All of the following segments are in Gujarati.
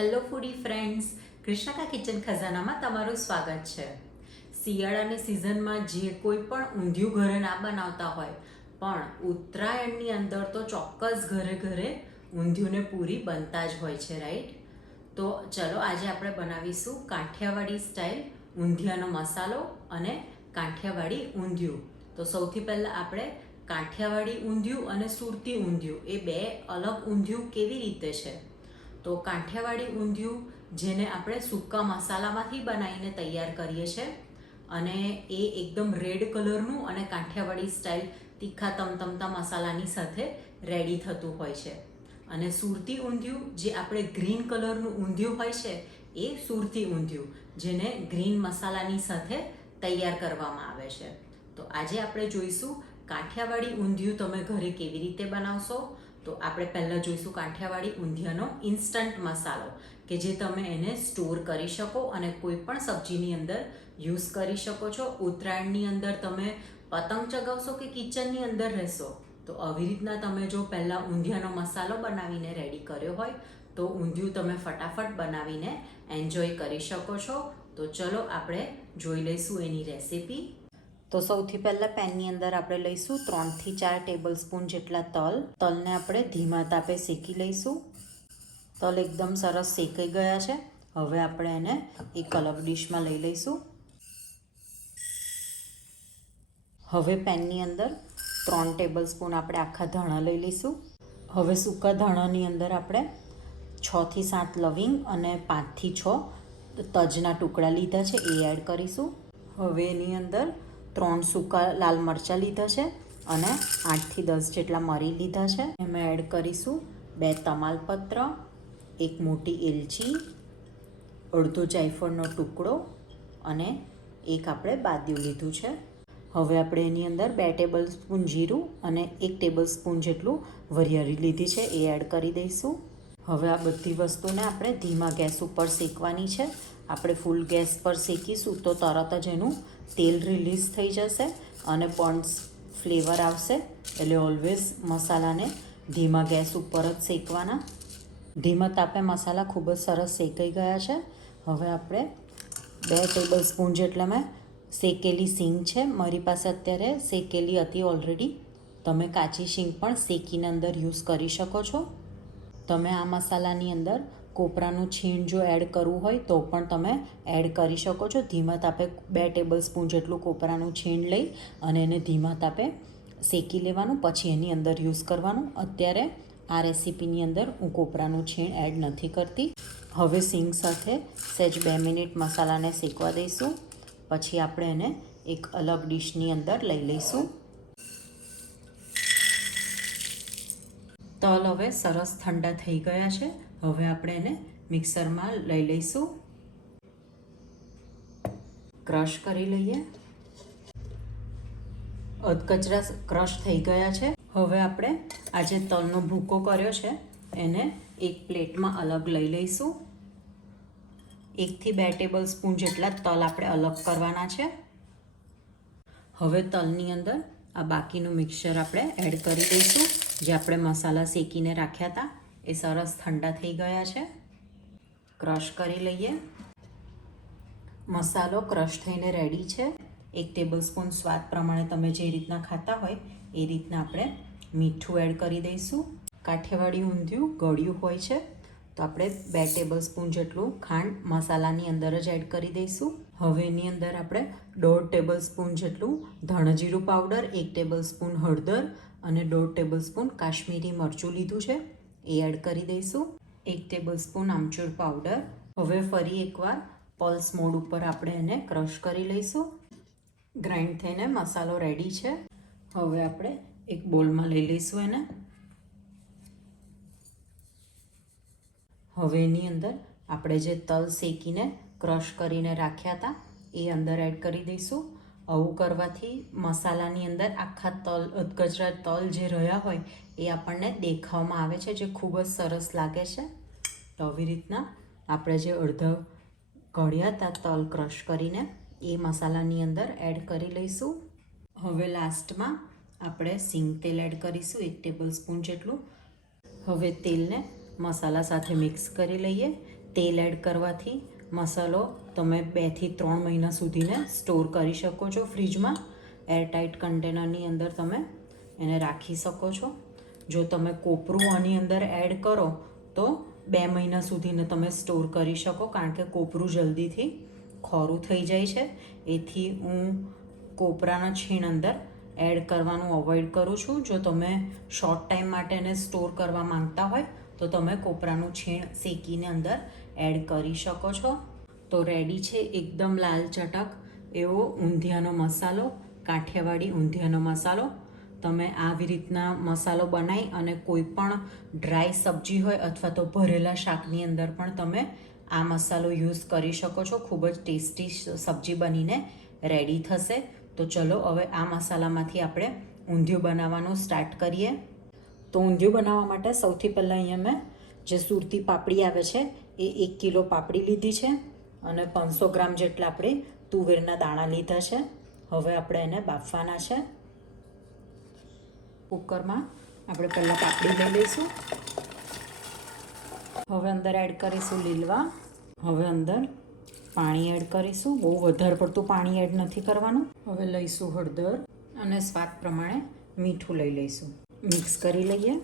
હેલો ફૂડી ફ્રેન્ડ્સ, કૃષ્ણકા કિચન ખજાનામાં તમારું સ્વાગત છે. શિયાળાની સિઝનમાં જે કોઈ પણ ઊંધિયું ઘરે ના બનાવતા હોય, પણ ઉત્તરાયણની અંદર તો ચોક્કસ ઘરે ઘરે ઊંધિયુંને પૂરી બનતા જ હોય છે, રાઈટ? તો ચલો આજે આપણે બનાવીશું કાઠિયાવાડી સ્ટાઇલ ઊંધિયાનો મસાલો અને કાઠિયાવાડી ઊંધિયું. તો સૌથી પહેલાં આપણે કાઠિયાવાડી ઊંધિયું અને સુરતી ઊંધિયું એ બે અલગ ઊંધિયું કેવી રીતે છે. તો કાઠિયાવાડી ઊંધિયું જેને આપણે સૂકા મસાલામાંથી બનાવીને તૈયાર કરીએ છીએ અને એ એકદમ રેડ કલરનું અને કાઠિયાવાડી સ્ટાઇલ તીખા તમતમતા મસાલાની સાથે રેડી થતું હોય છે. અને સુરતી ઊંધિયું જે આપણે ગ્રીન કલરનું ઊંધિયું હોય છે એ સુરતી ઊંધિયું જેને ગ્રીન મસાલાની સાથે તૈયાર કરવામાં આવે છે. તો આજે આપણે જોઈશું કાઠિયાવાડી ઊંધિયું તમે ઘરે કેવી રીતે બનાવશો. તો આપણે પહેલાં જોઈશું કાઠિયાવાડી ઊંધિયાનો ઇન્સ્ટન્ટ મસાલો કે જે તમે એને સ્ટોર કરી શકો અને કોઈ પણ સબ્જીની અંદર યુઝ કરી શકો છો. ઉત્તરાયણની અંદર તમે પતંગ ચગાવશો કે કિચનની અંદર રહેશો તો આવી રીતના તમે જો પહેલાં ઊંધિયાનો મસાલો બનાવીને રેડી કર્યો હોય તો ઊંધિયું તમે ફટાફટ બનાવીને એન્જોય કરી શકો છો. તો ચલો આપણે જોઈ લઈશું એની રેસીપી. તો સૌથી પહેલાં પેનની અંદર આપણે લઈશું 3 થી 4 ટેબલ સ્પૂન જેટલા તલ. તલને આપણે ધીમા તાપે શેકી લઈશું. તલ એકદમ સરસ શેકાઈ ગયા છે. હવે આપણે એને એક અલગ ડીશમાં લઈ લઈશું. હવે પેનની અંદર 3 ટેબલ સ્પૂન આપણે આખા ધાણા લઈ લઈશું. હવે સૂકા ધાણાની અંદર આપણે 6 થી 7 લવિંગ અને 5 થી 6 તજના ટુકડા લીધા છે એ એડ કરીશું. હવે એની અંદર 3 સૂકા લાલ મરચાં લીધા છે અને 8 થી 10 જેટલા મરી લીધા છે. એમાં એડ કરીશું 2 તમાલપત્ર, 1 મોટી એલચી, અડધો જાયફળનો ટુકડો અને 1 આપણે બાદિયું લીધું છે. હવે આપણે એની અંદર 2 ટેબલ સ્પૂન જીરું અને 1 ટેબલ સ્પૂન જેટલું વરિયાળી લીધી છે એ એડ કરી દઈશું. હવે આ બધી વસ્તુને આપણે ધીમા ગેસ ઉપર શેકવાની છે. આપણે ફૂલ ગેસ પર શેકીશું તો તરત જ એનું તેલ રિલીઝ થઈ જશે અને બર્ન્સ ફ્લેવર આવશે. એટલે ઓલવેઝ મસાલાને ધીમા ગેસ ઉપર જ શેકવાના. ધીમા તાપે મસાલા ખૂબ જ સરસ શેકાઈ ગયા છે. હવે આપણે 2 ટેબલ સ્પૂન જેટલા મેં શેકેલી સીંગ છે. મારી પાસે અત્યારે શેકેલી હતી ઓલરેડી. તમે કાચી શીંગ પણ શેકીને અંદર યુઝ કરી શકો છો. તમે આ મસાલાની અંદર કોપરાનું છીણ જો એડ કરવું હોય તો પણ તમે એડ કરી શકો છો. ધીમા તાપે 2 ટેબલ સ્પૂન જેટલું કોપરાનું છીણ લઈ અને એને ધીમા તાપે શેકી લેવાનું, પછી એની અંદર યુઝ કરવાનું. અત્યારે આ રેસીપીની અંદર હું કોપરાનું છીણ એડ નથી કરતી. હવે સીંગ સાથે સહેજ 2 મિનિટ મસાલાને શેકવા દઈશું. પછી આપણે એને એક અલગ ડીશની અંદર લઈ લઈશું. તલ હવે સરસ ઠંડા થઈ ગયા છે. હવે આપણે એને મિક્સરમાં લઈ લઈશું. ક્રશ કરી લઈએ. અધકચરા ક્રશ થઈ ગયા છે. હવે આપણે આ જે તલનો ભૂકો કર્યો છે એને એક પ્લેટમાં અલગ લઈ લઈશું. 1 થી 2 ટેબલ સ્પૂન જેટલા તલ આપણે અલગ કરવાના છે. હવે તલની અંદર આ બાકીનું મિક્સચર આપણે એડ કરી દઈશું. જે આપણે મસાલા શેકીને રાખ્યા હતા એ સરસ ઠંડા થઈ ગયા છે. ક્રશ કરી લઈએ. મસાલો ક્રશ થઈને રેડી છે. 1 ટેબલ સ્પૂન સ્વાદ પ્રમાણે તમે જે રીતના ખાતા હોય એ રીતના આપણે મીઠું એડ કરી દઈશું. કાઠિયાવાડી ઊંધિયું ગળ્યું હોય છે તો આપણે 2 ટેબલ સ્પૂન જેટલું ખાંડ મસાલાની અંદર જ એડ કરી દઈશું. હવે એની અંદર આપણે 1.5 ટેબલ સ્પૂન જેટલું ધાણાજીરું પાવડર, 1 ટેબલ સ્પૂન હળદર અને 1.5 ટેબલ સ્પૂન કાશ્મીરી મરચું લીધું છે એ એડ કરી દઈશું. 1 ટેબલ સ્પૂન આમચૂર પાવડર. હવે ફરી એકવાર પલ્સ મોડ ઉપર આપણે એને ક્રશ કરી લઈશું. ગ્રાઇન્ડ થઈને મસાલો રેડી છે. હવે આપણે એક બોલમાં લઈ લઈશું એને. હવે એની અંદર આપણે જે તલ શેકીને ક્રશ કરીને રાખ્યા હતા એ અંદર એડ કરી દઈશું. આવું કરવાથી મસાલાની અંદર આખા તલ અધકચરા તલ જે રહ્યા હોય એ આપણને દેખાવમાં આવે છે, જે ખૂબ જ સરસ લાગે છે. તો આવી રીતના આપણે જે અડધા કઢ્યા હતા તલ ક્રશ કરીને એ મસાલાની અંદર એડ કરી લઈશું. હવે લાસ્ટમાં આપણે સિંગ તેલ એડ કરીશું 1 ટેબલ સ્પૂન જેટલું. હવે તેલને મસાલા સાથે મિક્સ કરી લઈએ. તેલ એડ કરવાથી મસાલો તમે 2 થી 3 મહિના સુધીને સ્ટોર કરી શકો છો ફ્રીજમાં. એરટાઇટ કન્ટેનરની અંદર તમે એને રાખી શકો છો. જો તમે કોપરું આની અંદર એડ કરો તો 2 મહિના સુધીને તમે સ્ટોર કરી શકો, કારણ કે કોપરું જલ્દીથી ખોરું થઈ જાય છે. એથી હું કોપરાના છીણ અંદર એડ કરવાનું અવોઇડ કરું છું. જો તમે શોર્ટ ટાઈમ માટે એને સ્ટોર કરવા માંગતા હોય તો તમે કોપરાનું છીણ શેકીને અંદર એડ કરી શકો છો. તો રેડી છે એકદમ લાલ ચટક એવો ઊંધિયાનો મસાલો, કાઠિયાવાડી ઊંધિયાનો મસાલો. તમે આવી રીતના મસાલો બનાવી અને કોઈ પણ ડ્રાય સબ્જી હોય અથવા તો ભરેલા શાકની અંદર પણ તમે આ મસાલો યુઝ કરી શકો છો. ખૂબ જ ટેસ્ટી સબ્જી બનીને રેડી થશે. તો ચલો હવે આ મસાલામાંથી આપણે ઊંધિયું બનાવવાનું સ્ટાર્ટ કરીએ. તો ઊંધિયું બનાવવા માટે સૌથી પહેલાં અહીંયા મેં જે સુરતી પાપડી આવે છે એ 1 કિલો પાપડી લીધી છે અને 500 ગ્રામ જેટલા આપણે તુવેરના દાણા લીધા છે. હવે આપણે એને બાફવાના છે. કુકરમાં આપણે પહેલાં પાપડી લઈ લઈશું. હવે અંદર એડ કરીશું લીલવા. હવે અંદર પાણી એડ કરીશું. બહુ વધારે પડતું પાણી એડ નથી કરવાનું. હવે લઈશું હળદર અને સ્વાદ પ્રમાણે મીઠું લઈ લઈશું. મિક્સ કરી લઈએ.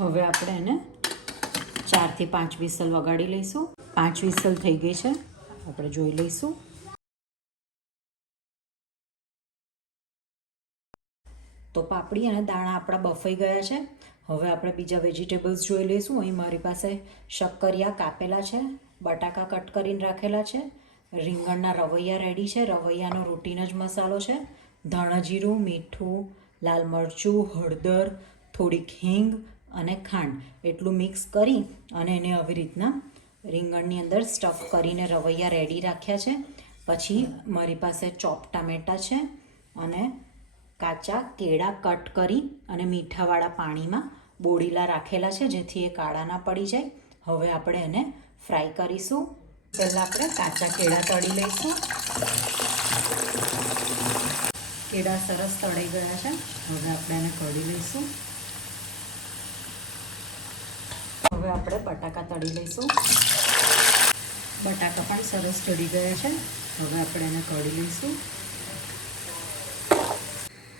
હવે આપણે એને 4 થી 5 વિસલ વગાડી લઈશું. 5 વિસલ થઈ ગઈ છે, આપણે જોઈ લઈશું. તો પાપડી અને દાણા આપણા બફાઈ ગયા છે. હવે આપણે બીજા વેજીટેબલ્સ જોઈ લઈશું. અહીં મારી પાસે શક્કરિયા કાપેલા છે, બટાકા કટ કરીને રાખેલા છે, રીંગણના રવૈયા રેડી છે. રવૈયાનો રૂટીન જ મસાલો છે. ધાણા જીરું, મીઠું, લાલ મરચું, હળદર, થોડીક હિંગ અને ખાંડ એટલું મિક્સ કરી અને એને આવી રીતના રીંગણની અંદર સ્ટફ કરીને રવૈયા રેડી રાખ્યા છે. પછી મારી પાસે ચોપ ટામેટાં છે અને કાચા કેળા કટ કરી અને મીઠાવાળા પાણીમાં બોળીલા રાખેલા છે, જેથી એ કાળા ના પડી જાય. હવે આપણે એને ફ્રાય કરીશું. પહેલાં આપણે કાચા કેળા તળી લઈશું. કેળા સરસ તળાઈ ગયા છે. હવે આપણે એને કઢી લઈશું. હવે આપણે બટાકા તળી લઈશું. બટાકા પણ સરસ ચડી ગયા છે. હવે આપણે એને કઢી લઈશું.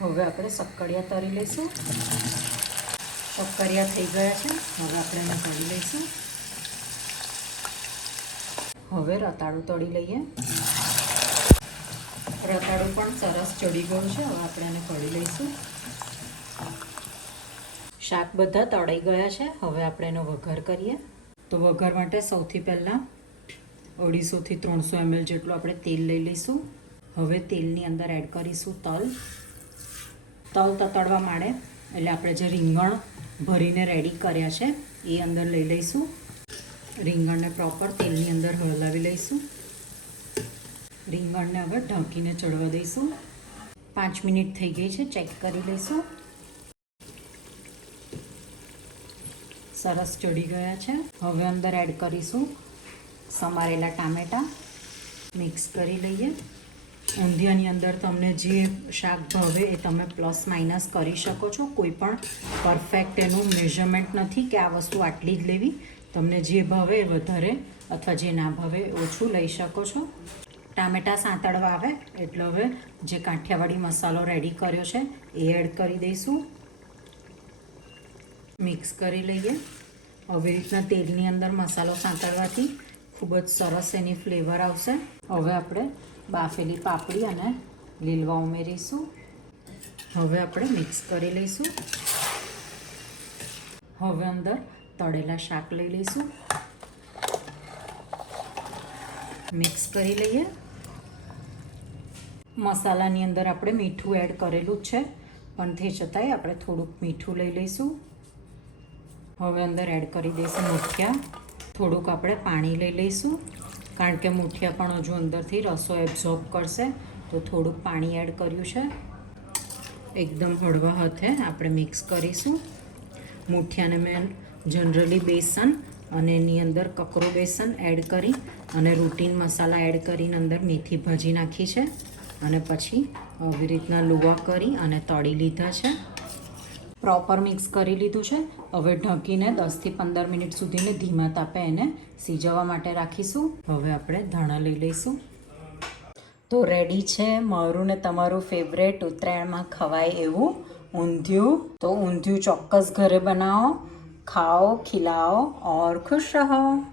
હવે આપણે શક્કરિયા તળી લઈશું. શક્કરિયા થઈ ગયા છે. હવે આપણે એને તળી લઈશું. હવે રતાળું તળી લઈએ. રતાળું પણ સરસ ચડી ગયું છે. હવે આપણે એને કઢી લઈશું. શાક બધા તળાઈ ગયા છે. હવે આપણે એનો વઘાર કરીએ. તો વઘાર માટે સૌથી પહેલાં 250 થી 300 ml જેટલું આપણે તેલ લઈ લઈશું. હવે તેલની અંદર એડ કરીશું તલ. તલ તતડવા માંડે એટલે આપણે જે રીંગણ ભરીને રેડી કર્યા છે એ અંદર લઈ લઈશું. રીંગણને પ્રોપર તેલની અંદર હલાવી લઈશું. રીંગણને હવે ઢાંકીને ચડવા દઈશું. 5 મિનિટ થઈ ગઈ છે, ચેક કરી લઈશું. સરસ ચડી ગયા છે. હવે અંદર એડ કરીશું સમારેલા ટામેટાં. મિક્સ કરી લઈએ. ઊંધિયાની અંદર તમને જે શાક ભાવે એ તમે પ્લસ માઇનસ કરી શકો છો. કોઈ પણ પરફેક્ટ એનું મેઝરમેન્ટ નથી કે આ વસ્તુ આટલી જ લેવી. તમને જે ભાવે એ વધારે અથવા જે ના ભાવે ઓછું લઈ શકો છો. ટામેટાં સાંતળવા આવે એટલે હવે જે કાઠિયાવાડી મસાલો રેડી કર્યો છે એ એડ કરી દઈશું. મિક્સ કરી લઈએ. આવી રીતના તેલની અંદર મસાલો સાંતળવાથી ખૂબ જ સરસ એની ફ્લેવર આવશે. હવે આપણે બાફેલી પાપડી અને લીલવા ઉમેરીશું. હવે આપણે મિક્સ કરી લઈશું. હવે અંદર તળેલા શાક લઈ લઈશું. મિક્સ કરી લઈએ. મસાલાની અંદર આપણે મીઠું એડ કરેલું જ છે, પણ તે છતાંય આપણે થોડુંક મીઠું લઈ લઈશું. હવે અંદર એડ કરી દઈશું મૂઠિયા. થોડુંક આપણે પાણી લઈ લઈશું, કારણ કે મૂઠિયા પણ હજુ અંદરથી રસો એબ્ઝોર્બ કરશે, તો થોડુંક પાણી એડ કર્યું છે. એકદમ હળવા હાથે આપણે મિક્સ કરીશું. મૂઠિયાને મેં જનરલી બેસન અને એની અંદર કકરું બેસન એડ કરી અને રૂટીન મસાલા એડ કરીને અંદર મેથી ભાજી નાખી છે અને પછી આવી રીતના લુવા કરી અને તળી લીધા છે. પ્રોપર મિક્સ કરી લીધું છે. હવે ઢંકીને 10થી 15 મિનિટ સુધીને ધીમા તાપે એને સિજવવા માટે રાખીશું. હવે આપણે ધાણા લઈ લઈશું. તો રેડી છે મારું ને તમારું ફેવરેટ ઉત્તરાયણમાં ખવાય એવું ઊંધિયું. તો ઊંધિયું ચોક્કસ ઘરે બનાવો, ખાઓ, ખિલાઓ ઓર ખુશ રહો.